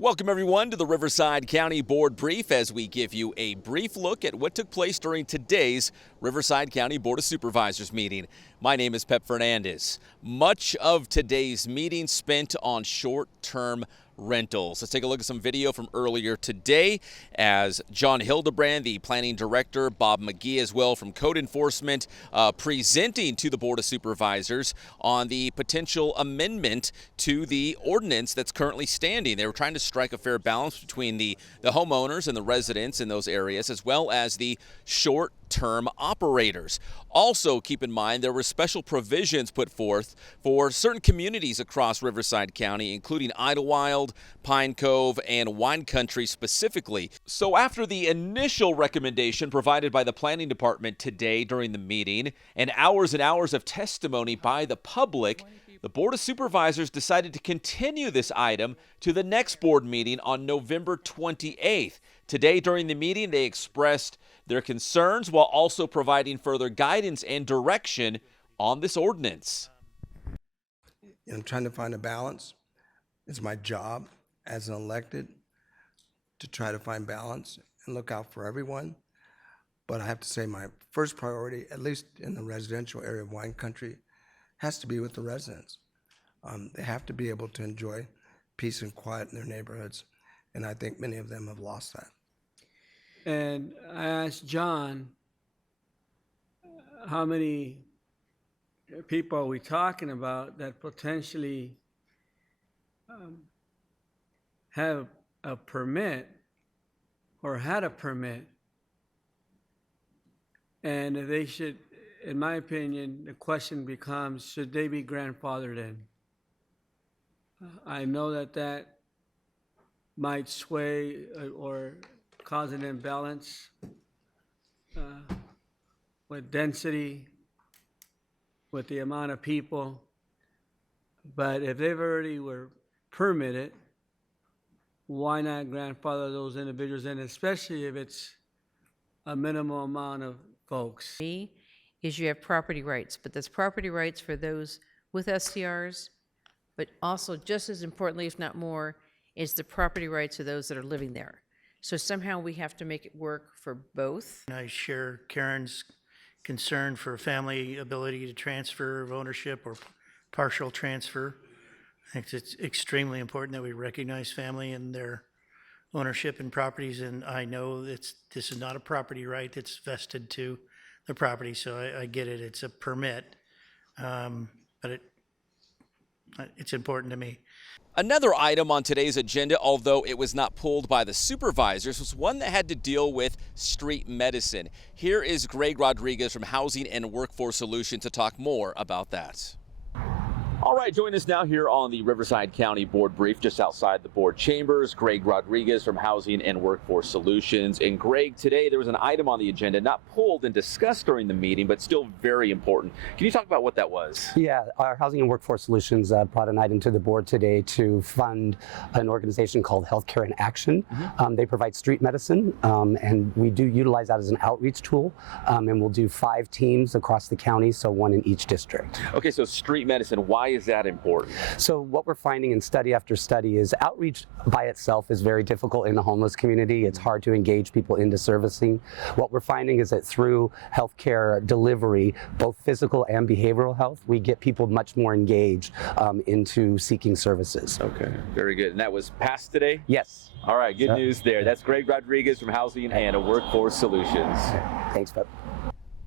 Welcome everyone to the Riverside County Board Brief as we give you a brief look at what took place during today's Riverside County Board of Supervisors meeting. My name is Pep Fernandez. Much of today's meeting spent on short-term rentals. Let's take a look at some video from earlier today as John Hildebrand, the planning director, Bob McGee as well from code enforcement, presenting to the Board of Supervisors on the potential amendment to the ordinance that's currently standing. They were trying to strike a fair balance between the homeowners and the residents in those areas as well as the short-term operators. Also, keep in mind there were special provisions put forth for certain communities across Riverside County, including Idlewild, Pine Cove, and Wine Country specifically. So after the initial recommendation provided by the planning department today during the meeting and hours of testimony by the public, the Board of Supervisors decided to continue this item to the next board meeting on November 28th. Today during the meeting, they expressed their concerns while also providing further guidance and direction on this ordinance. I'm trying to find a balance. It's my job as an elected to try to find balance and look out for everyone. But I have to say my first priority, at least in the residential area of Wine Country, has to be with the residents. They have to be able to enjoy peace and quiet in their neighborhoods, and I think many of them have lost that. And I asked John, how many people are we talking about that potentially have a permit or had a permit? And they should, in my opinion, the question becomes, should they be grandfathered in? I know that might sway or cause an imbalance with density, with the amount of people. But if they've already were permitted, why not grandfather those individuals in, especially if it's a minimal amount of folks? Is you have property rights, but there's property rights for those with STRs, but also just as importantly, if not more, is the property rights of those that are living there. So somehow we have to make it work for both. I share Karen's concern for family ability to transfer of ownership or partial transfer. I think it's extremely important that we recognize family and their ownership in properties, and I know this is not a property right that's vested to the property, so I get it. It's a permit, but it's important to me. Another item on today's agenda, although it was not pulled by the supervisors, was one that had to deal with street medicine. Here is Greg Rodriguez from Housing and Workforce Solutions to talk more about that. All right, join us now here on the Riverside County Board Brief just outside the board chambers. Greg Rodriguez from Housing and Workforce Solutions. And Greg, today there was an item on the agenda not pulled and discussed during the meeting, but still very important. Can you talk about what that was? Yeah, our Housing and Workforce Solutions brought an item to the board today to fund an organization called Healthcare in Action. They provide street medicine, and we do utilize that as an outreach tool. And we'll do 5 teams across the county, so 1 in each district. Okay, so street medicine, why is that important? So what we're finding in study after study is outreach by itself is very difficult in the homeless community. It's hard to engage people into servicing. What we're finding is that through healthcare delivery, both physical and behavioral health, we get people much more engaged into seeking services. Okay, very good. And that was passed today? Yes. All right, good news there. That's Greg Rodriguez from Housing and Workforce Solutions. Thanks, Pep.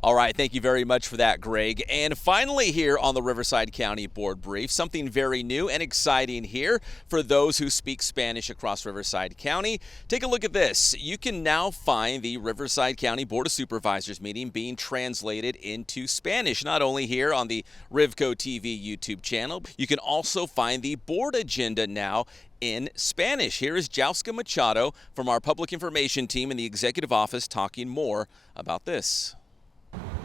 All right, thank you very much for that, Greg. And finally here on the Riverside County Board Brief, something very new and exciting here for those who speak Spanish across Riverside County. Take a look at this. You can now find the Riverside County Board of Supervisors meeting being translated into Spanish, not only here on the RivCo TV YouTube channel. You can also find the board agenda now in Spanish. Here is Jauska Machado from our public information team in the executive office talking more about this.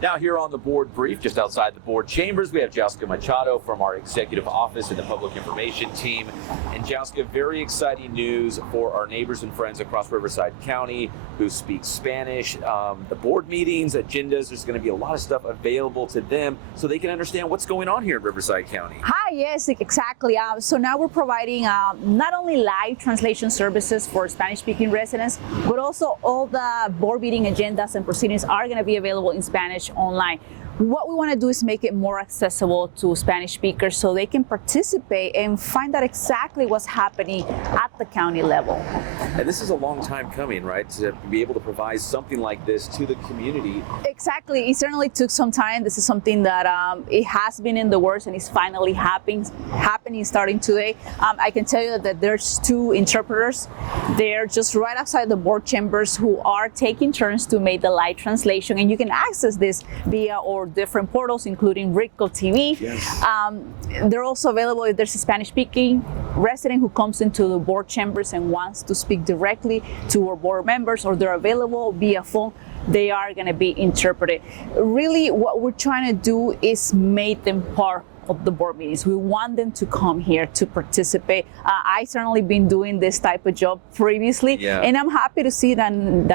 Now here on the board brief, just outside the board chambers, we have Jauska Machado from our executive office and the public information team. And Jauska, very exciting news for our neighbors and friends across Riverside County who speak Spanish. The board meetings, agendas, there's going to be a lot of stuff available to them so they can understand what's going on here in Riverside County. Hi. yes, exactly. So now we're providing not only live translation services for Spanish-speaking residents, but also all the board meeting agendas and proceedings are going to be available in Spanish online. What we want to do is make it more accessible to Spanish speakers so they can participate and find out exactly what's happening at the county level. And this is a long time coming, right? To be able to provide something like this to the community. Exactly. It certainly took some time. This is something that it has been in the works and is finally happening starting today. I can tell you that there's 2 interpreters. They're just right outside the board chambers who are taking turns to make the live translation, and you can access this via our different portals, including RivCo TV. Yes. They're also available if there's a Spanish-speaking resident who comes into the board chambers and wants to speak directly to our board members, or they're available via phone. They are going to be interpreted. Really, what we're trying to do is make them part of the board meetings. We want them to come here to participate. I certainly been doing this type of job previously, and I'm happy to see that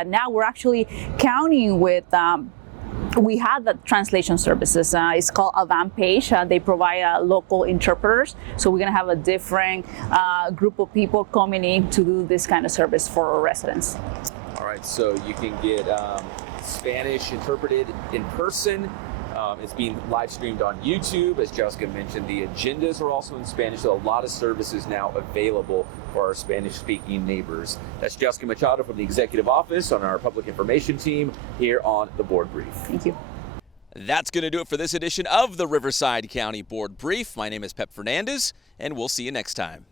now we're actually counting with. We have the translation services. It's called Avant Page. They provide local interpreters. So we're going to have a different group of people coming in to do this kind of service for our residents. All right, so you can get Spanish interpreted in person. It's being live streamed on YouTube. As Jessica mentioned, the agendas are also in Spanish, so a lot of services now available for our Spanish-speaking neighbors. That's Jessica Machado from the Executive Office on our Public Information team here on the Board Brief. Thank you. That's going to do it for this edition of the Riverside County Board Brief. My name is Pep Fernandez, and we'll see you next time.